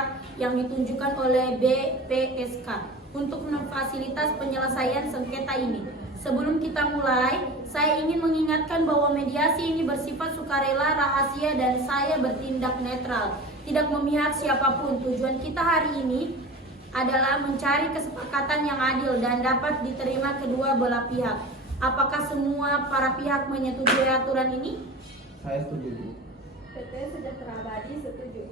surat yang ditunjukkan oleh BPSK untuk memfasilitas penyelesaian sengketa ini. Sebelum kita mulai, saya ingin mengingatkan bahwa mediasi ini bersifat sukarela, rahasia, dan saya bertindak netral, tidak memihak siapapun. Tujuan kita hari ini adalah mencari kesepakatan yang adil dan dapat diterima kedua belah pihak. Apakah semua para pihak menyetujui aturan ini? Saya setuju. PT Sejahtera Abadi setuju.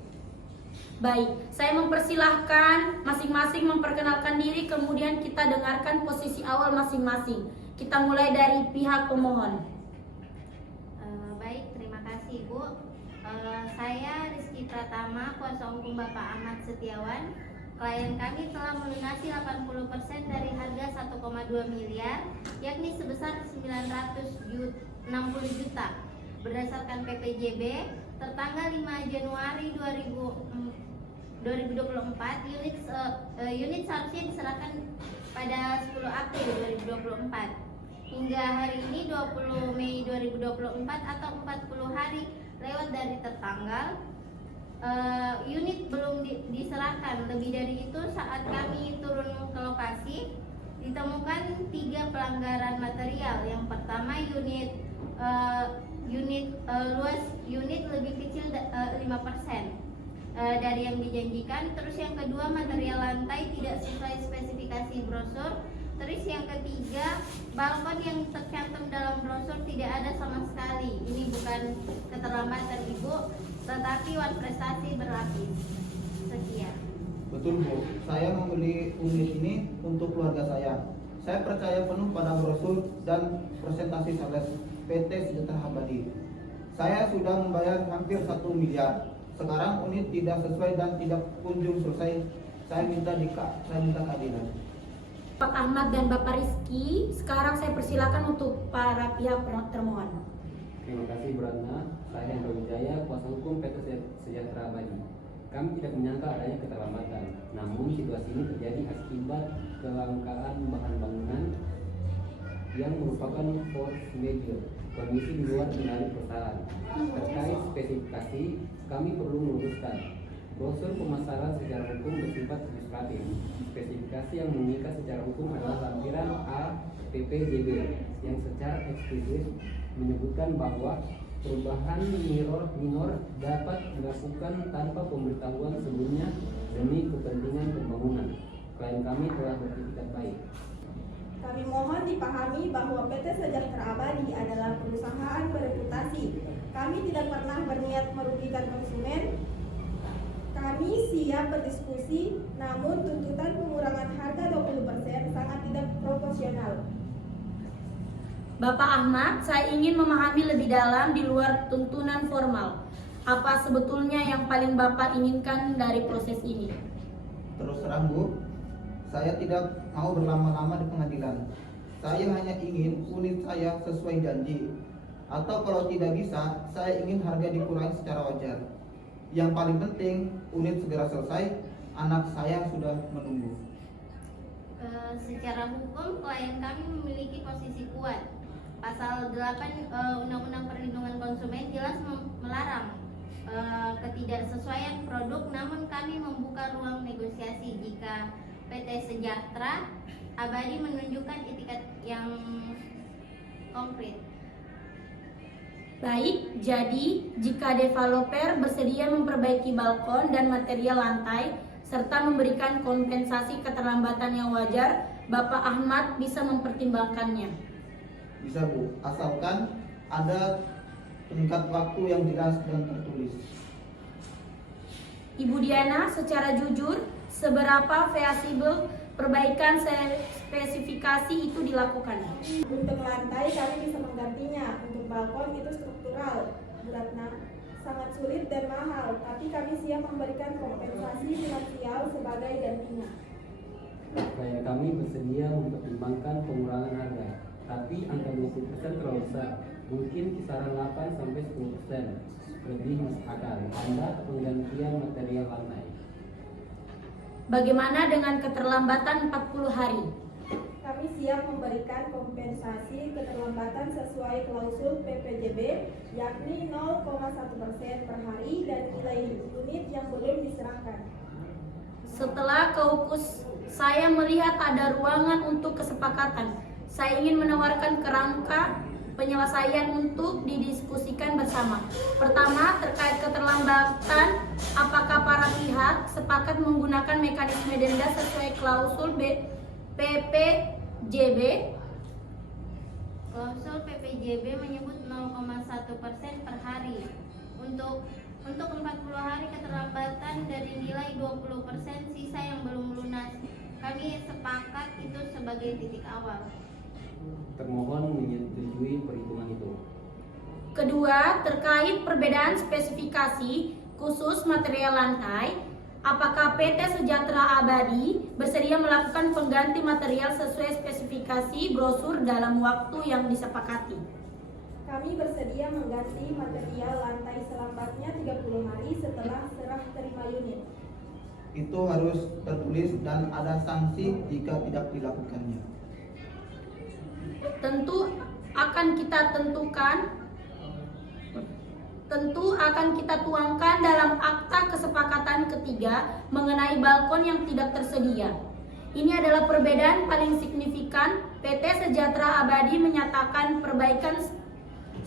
Baik, saya mempersilahkan masing-masing memperkenalkan diri, kemudian kita dengarkan posisi awal masing-masing. Kita mulai dari pihak pemohon. Baik, terima kasih Bu. Saya Rizky Pratama, kuasa hukum Bapak Ahmad Setiawan. Klien kami telah melunasi 80% dari harga 1,2 miliar, yakni sebesar 960 juta. Berdasarkan PPJB, tertanggal 5 Januari 2024, unit seharusnya diserahkan pada 10 April 2024. Hingga hari ini 20 Mei 2024 atau 40 hari lewat dari tertanggal, unit belum diserahkan. Lebih dari itu, saat kami turun ke lokasi ditemukan 3 pelanggaran material. Yang pertama, luas unit lebih kecil 5% dari yang dijanjikan. Terus yang kedua, material lantai tidak sesuai spesifikasi brosur. Terus yang ketiga, balkon yang tercantum dalam brosur tidak ada sama sekali. Ini bukan keterlambatan Ibu, tetapi wan prestasi berlapis. Sekian. Betul Bu, saya membeli unit ini untuk keluarga saya. Saya percaya penuh pada brosur dan presentasi sales PT Sejahtera Abadi. Saya sudah membayar hampir 1 miliar. Sekarang unit tidak sesuai dan tidak kunjung selesai. Saya minta keadilan. Pak Ahmad dan Bapak Rizky, sekarang saya persilakan untuk para pihak termohon. Terima kasih Bu Ratna. Saya Hendro Wijaya, kuasa hukum PT Sejahtera Abadi. Kami tidak menyangka adanya keterlambatan, namun situasi ini terjadi akibat kelangkaan bahan bangunan yang merupakan force majeure, kondisi di luar kendali perusahaan. Terkait spesifikasi, kami perlu meluruskan. Brosur pemasaran secara hukum bersifat legislatif. Spesifikasi yang mengikat secara hukum adalah lampiran A PPJB yang secara eksplisit menyebutkan bahwa perubahan minor dapat dilakukan tanpa pemberitahuan sebelumnya demi kepentingan pembangunan. Klien kami telah beretikat baik. Kami mohon dipahami bahwa PT Sejahtera Abadi adalah perusahaan bereputasi. Kami tidak pernah berniat merugikan konsumen. Kami siap berdiskusi, namun tuntutan pengurangan harga 20% sangat tidak proporsional. Bapak Ahmad, saya ingin memahami lebih dalam di luar tuntunan formal. Apa sebetulnya yang paling Bapak inginkan dari proses ini? Terus terang Bu, saya tidak mau berlama-lama di pengadilan. Saya hanya ingin unit saya sesuai janji. Atau kalau tidak bisa, saya ingin harga dikurangi secara wajar. Yang paling penting, unit segera selesai, anak saya sudah menunggu. Secara hukum, klien kami memiliki posisi kuat. Pasal 8 Undang-Undang Perlindungan Konsumen jelas melarang ketidaksesuaian produk, namun kami membuka ruang negosiasi jika PT Sejahtera Abadi menunjukkan etikat yang konkret. Baik, jadi jika developer bersedia memperbaiki balkon dan material lantai serta memberikan kompensasi keterlambatan yang wajar, Bapak Ahmad bisa mempertimbangkannya. Bisa Bu, asalkan ada tenggat waktu yang jelas dan tertulis. Ibu Diana, secara jujur, seberapa feasible perbaikan spesifikasi itu dilakukan? Untuk lantai kami bisa menggantinya. Untuk balkon itu struktural, Bu Ratna. Sangat sulit dan mahal, tapi kami siap memberikan kompensasi finansial sebagai gantinya. Klien kami bersedia mempertimbangkan pengurangan harga, tapi angka 20% terlalu besar. Mungkin kisaran 8-10% lebih masuk akal. Tanda penggantian material lantai. Bagaimana dengan keterlambatan 40 hari? Kami siap memberikan kompensasi keterlambatan sesuai klausul PPJB, yakni 0,1% per hari dan nilai unit yang belum diserahkan. Setelah kaukus saya melihat ada ruangan untuk kesepakatan. Saya ingin menawarkan kerangka penyelesaian untuk didiskusikan bersama. Pertama, terkait keterlambatan, apakah para pihak sepakat menggunakan mekanisme denda sesuai klausul PPJB? Klausul PPJB menyebut 0,1% per hari. Untuk 40 hari keterlambatan dari nilai 20% sisa yang belum lunas. Kami sepakat itu sebagai titik awal. Termohon menyetujui perhitungan itu. Kedua, terkait perbedaan spesifikasi khusus material lantai, apakah PT Sejahtera Abadi bersedia melakukan pengganti material sesuai spesifikasi brosur dalam waktu yang disepakati? Kami bersedia mengganti material lantai selambatnya 30 hari setelah serah terima unit. Itu harus tertulis dan ada sanksi jika tidak dilakukannya. Tentu akan kita tuangkan dalam akta kesepakatan ketiga mengenai balkon yang tidak tersedia. Ini adalah perbedaan paling signifikan. PT Sejahtera Abadi menyatakan perbaikan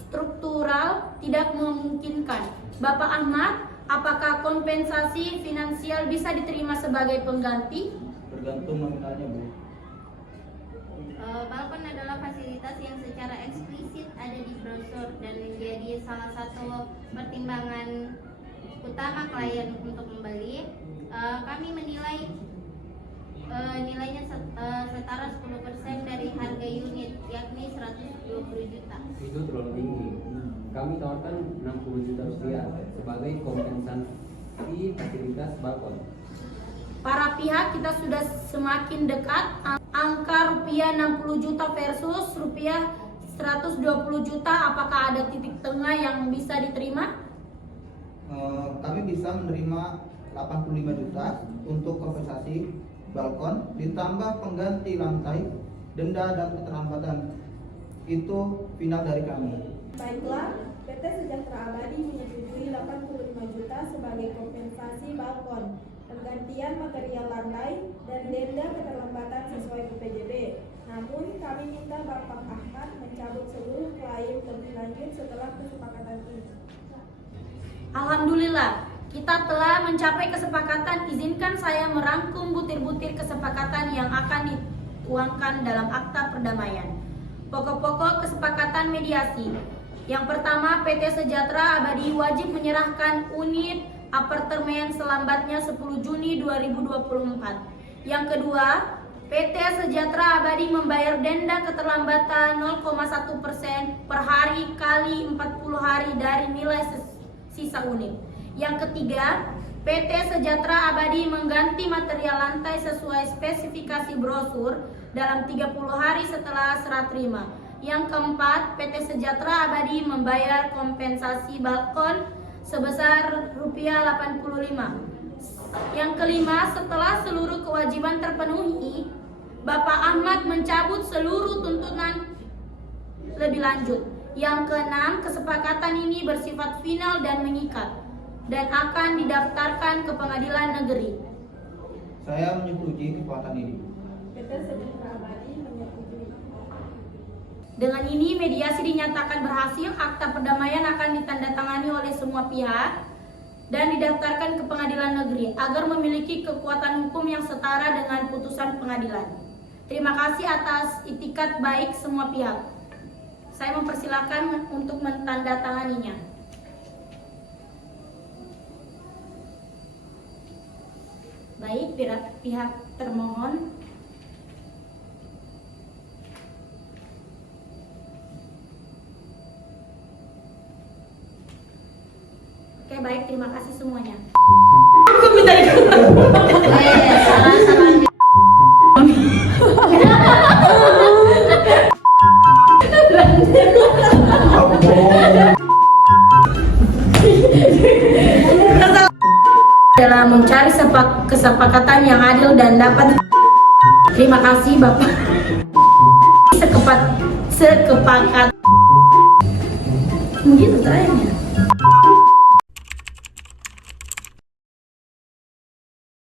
struktural tidak memungkinkan. Bapak Ahmad, apakah kompensasi finansial bisa diterima sebagai pengganti? Tergantung nominalnya, Bu. Balkon adalah fasilitas yang secara eksplisit ada di brosur dan menjadi salah satu pertimbangan utama klien untuk membeli. Kami menilai nilainya setara 10% dari harga unit, yakni 120 juta. Itu terlalu tinggi. Kami tawarkan 60 juta rupiah sebagai kompensasi fasilitas balkon. Para pihak kita sudah semakin dekat. Angka rupiah 60 juta versus rupiah 120 juta, apakah ada titik tengah yang bisa diterima? Kami bisa menerima 85 juta untuk kompensasi balkon ditambah pengganti lantai, denda dan keterlambatan. Itu final dari kami. Baiklah, PT Sejahtera Abadi menyetujui 85 juta sebagai kompensasi balkon, penggantian material lantai, dan denda keterlambatan sesuai PPJB. Namun, kami minta Bapak Ahmad mencabut seluruh klaim lebih lanjut setelah kesepakatan ini. Alhamdulillah, kita telah mencapai kesepakatan. Izinkan saya merangkum butir-butir kesepakatan yang akan dituangkan dalam akta perdamaian. Pokok-pokok kesepakatan mediasi. Yang pertama, PT Sejahtera Abadi wajib menyerahkan unit apartemen selambatnya 10 Juni 2024. Yang kedua, PT Sejahtera Abadi membayar denda keterlambatan 0,1% per hari kali 40 hari dari nilai sisa unit. Yang ketiga, PT Sejahtera Abadi mengganti material lantai sesuai spesifikasi brosur dalam 30 hari setelah serah terima. Yang keempat, PT Sejahtera Abadi membayar kompensasi balkon sebesar rupiah 85. Yang kelima, setelah seluruh kewajiban terpenuhi, Bapak Ahmad mencabut seluruh tuntutan lebih lanjut. Yang keenam, kesepakatan ini bersifat final dan mengikat dan akan didaftarkan ke pengadilan negeri. Saya menyetujui kesepakatan ini. PT Sejahtera Abadi menyetujui. Dengan ini mediasi dinyatakan berhasil, akta perdamaian akan ditandatangani oleh semua pihak dan didaftarkan ke pengadilan negeri agar memiliki kekuatan hukum yang setara dengan putusan pengadilan. Terima kasih atas itikat baik semua pihak. Saya mempersilakan untuk mentandatanganinya. Baik, pihak termohon. Oke, baik, terima kasih semuanya. Aku minta adalah mencari kesepakatan yang adil dan dapat. Terima kasih Bapak. Sekepat begitu terakhirnya.